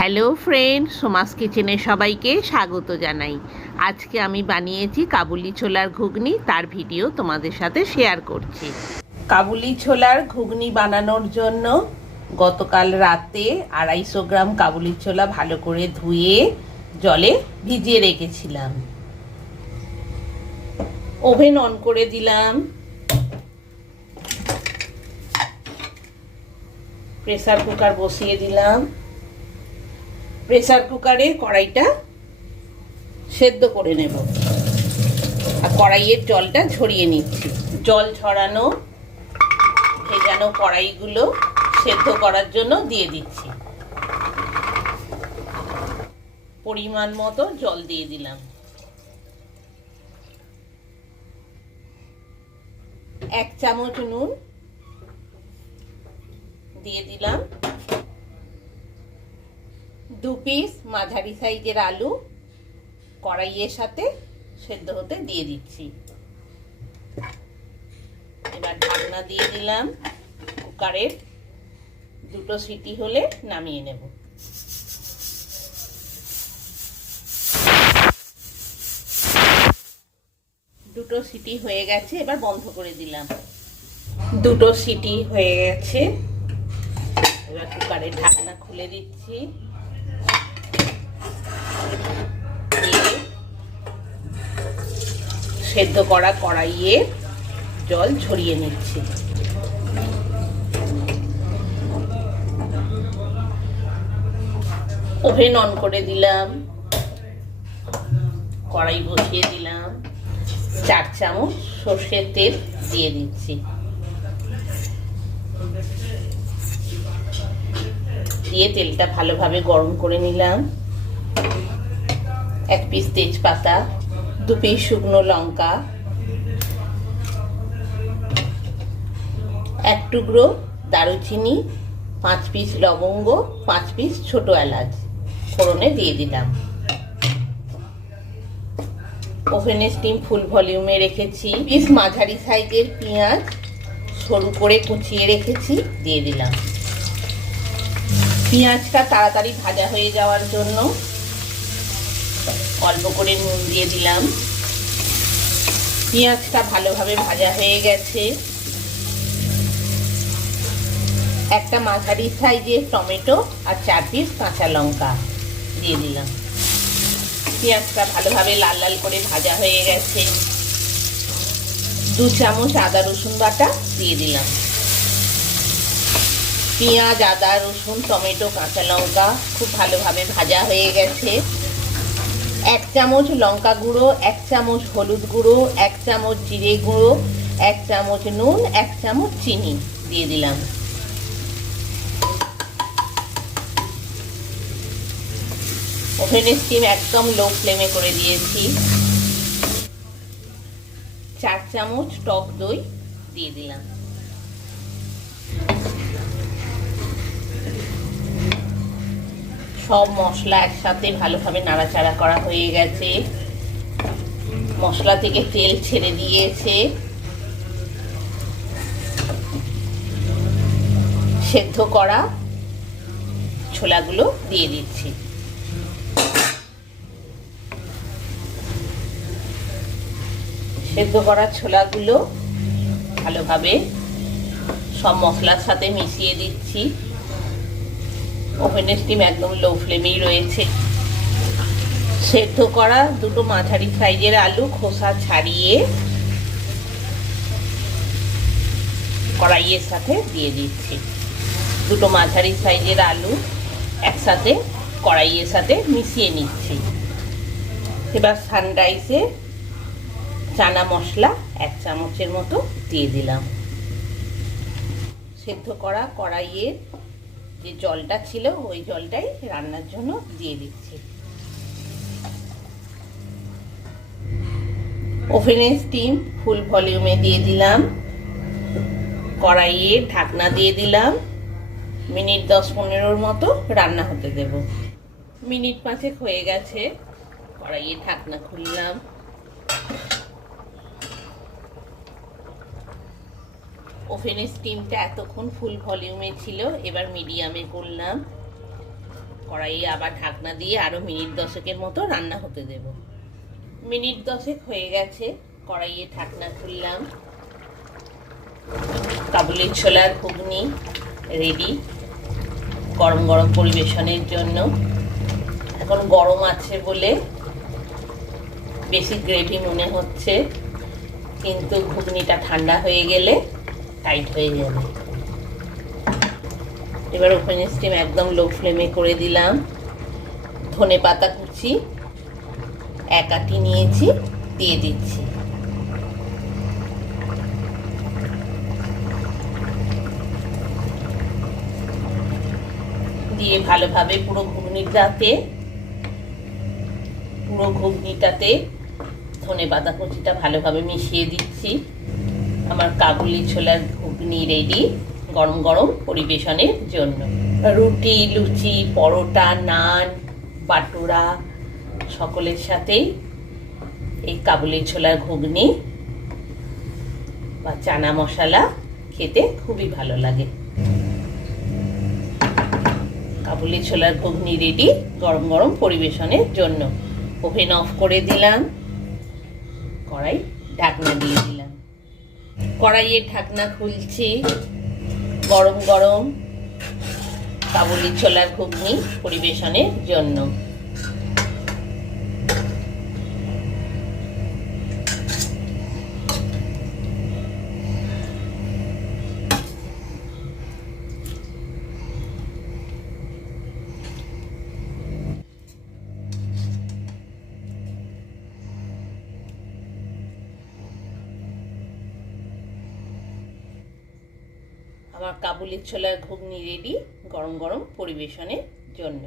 Hello friend, Soma's কিচেনে সবাইকে স্বাগত জানাই। আজকে আমি বানিয়েছি কাবুলি ছোলার ঘুগনি, তার ভিডিও তোমাদের সাথে শেয়ার করছি। কাবুলি ছোলার ঘুগনি বানানোর জন্য গতকাল রাতে 250 গ্রাম কাবুলি ছোলা ভালো করে ধুয়ে জলে ভিজিয়ে রেখেছিলাম। ওভেন অন করে দিলাম। প্রেসার কুকার বসিয়ে দিলাম। প্রেসার কুকারে কড়াইটা সেদ্ধ করে নেব আর কড়াইয়ের জলটা ঝরিয়ে নিচ্ছি। জল ঝরানো ভেজানো কড়াইগুলো সেদ্ধ করার জন্য দিয়ে দিচ্ছি। পরিমাণ মতো জল দিয়ে দিলাম। 1 চামচ নুন দিয়ে দিলাম। 2 পিস মাঝারি সাইজের আলু কড়াইয়ের সাথে সেদ্ধ হতে দিয়ে দিচ্ছি। এবার ঢাকনা দিয়ে দিলাম। কুকারের 2টো সিটি হলে নামিয়ে নেব। দুটো সিটি হয়ে গেছে, এবার বন্ধ করে দিলাম। 2টো সিটি হয়ে গেছে, এবার কুকারের ঢাকনা খুলে দিচ্ছি। সেদ্ধ করা কড়াইয়ে জল ঝরিয়ে নিচ্ছি। ওভেন অন করে দিলাম। কড়াই বসিয়ে দিলাম। 4 চামচ সর্ষের তেল দিয়ে দিচ্ছি। দিয়ে তেলটা ভালোভাবে গরম করে নিলাম। 1 পিস তেজপাতা, 2 পিস শুকনো লঙ্কা, 1 টুকরো দারুচিনি, 5 পিস লবঙ্গ, 5 পিস ছোট এলাচ ফোড়নে দিয়ে দিলাম। ওভেনের স্টিম ফুল ভলিউমে রেখেছি। পিস মাঝারি সাইজের পেঁয়াজ সরু করে কুচিয়ে রেখেছি, দিয়ে দিলাম। পেঁয়াজটা তাড়াতাড়ি ভাজা হয়ে যাওয়ার জন্য অল্প করে নুন দিয়ে দিলাম। পেঁয়াজটা ভালোভাবে ভাজা হয়ে গেছে। একটা মাঝারি সাইজের টমেটো আর 4 পিস কাঁচা লঙ্কা দিয়ে দিলাম। পেঁয়াজটা ভালোভাবে লাল লাল করে ভাজা হয়ে গেছে। 2 চামচ আদা রসুন বাটা দিয়ে দিলাম। পেঁয়াজ, আদা, রসুন, টমেটো, কাঁচা লঙ্কা খুব ভালোভাবে ভাজা হয়ে গেছে। 1 চামচ লঙ্কা গুঁড়ো, 1 চামচ হলুদ গুঁড়ো, 1 চামচ জিরে গুঁড়ো, 1 চামচ নুন, 1 চামচ চিনি দিয়ে দিলাম। ওভেনের স্টিম একদম লো ফ্লেমে করে দিয়েছি। 4 চামচ টক দই দিয়ে দিলাম। সব মশলা একসাথে ভালোভাবে নাড়াচাড়া করা হয়ে গেছে। মশলা থেকে তেল ছেড়ে দিয়েছে। সেদ্ধ করা ছোলাগুলো দিয়ে দিচ্ছি। সেদ্ধ করা ছোলাগুলো ভালোভাবে সব মশলার সাথে মিশিয়ে দিচ্ছি। ওভেনের স্টিম একদম লো ফ্লেমেই রয়েছে। সেদ্ধ করা 2টো মাঝারি সাইজের আলু খোসা ছাড়িয়ে কড়াইয়ের সাথে দিয়ে দিচ্ছি। 2টো মাঝারি সাইজের আলু একসাথে কড়াইয়ের সাথে মিশিয়ে নিচ্ছি। এবার সানরাইসে চানা মশলা 1 চামচের মতো দিয়ে দিলাম। সেদ্ধ করা কড়াইয়ের যে জলটা ছিল ওই জলটাই রান্নার জন্য দিয়ে দিচ্ছি। ওভেনের স্টিম ফুল ভলিউমে দিয়ে দিলাম। কড়াইয়ে ঢাকনা দিয়ে দিলাম। মিনিট 10-15 মতো রান্না হতে দেব। মিনিট 5 হয়ে গেছে। কড়াইয়ে ঢাকনা খুললাম। ওভেনের স্টিমটা এতক্ষণ ফুল ভলিউমে ছিল, এবার মিডিয়ামে করলাম। কড়াইয়ে আবার ঢাকনা দিয়ে আরো মিনিট 10 মতো রান্না হতে দেব। মিনিট 10 হয়ে গেছে, কড়াইয়ে ঢাকনা খুললাম। কাবুলি ছোলার ঘুগনি রেডি গরম গরম পরিবেশনের জন্য। এখন গরম আছে বলে বেশি গ্রেভি মনে হচ্ছে, কিন্তু ঘুগনিটা ঠান্ডা হয়ে গেলে টাইট হয়ে যাবে। এবার ওপেন স্টিম একদম লো ফ্লেমে করে দিলাম। ধনেপাতা কুচি 1 আটি নিয়েছি, দিয়ে দিচ্ছি। দিয়ে ভালোভাবে পুরো ঘুগনিটাতে ধনেপাতা কুচিটা ভালোভাবে মিশিয়ে দিচ্ছি। আমার কাবুলি ছোলার ঘুগনি রেডি গরম গরম পরিবেশনের জন্য। রুটি, লুচি, পরোটা, নান, বাটুরা সকলের সাথেই এই কাবুলি ছোলার ঘুগনি বা চানা মশলা খেতে খুবই ভালো লাগে। কাবুলি ছোলার ঘুগনি রেডি গরম গরম পরিবেশনের জন্য। ওভেন অফ করে দিলাম, কড়াই ঢাকনা দিয়ে দিলাম। কড়াইয়ের ঢাকনা খুলছি। গরম গরম কাবুলি ছোলার ঘুগনি পরিবেশনের জন্য। আমার কাবুলি ছোলার ঘুগনি রেডি গরম গরম পরিবেশনের জন্য।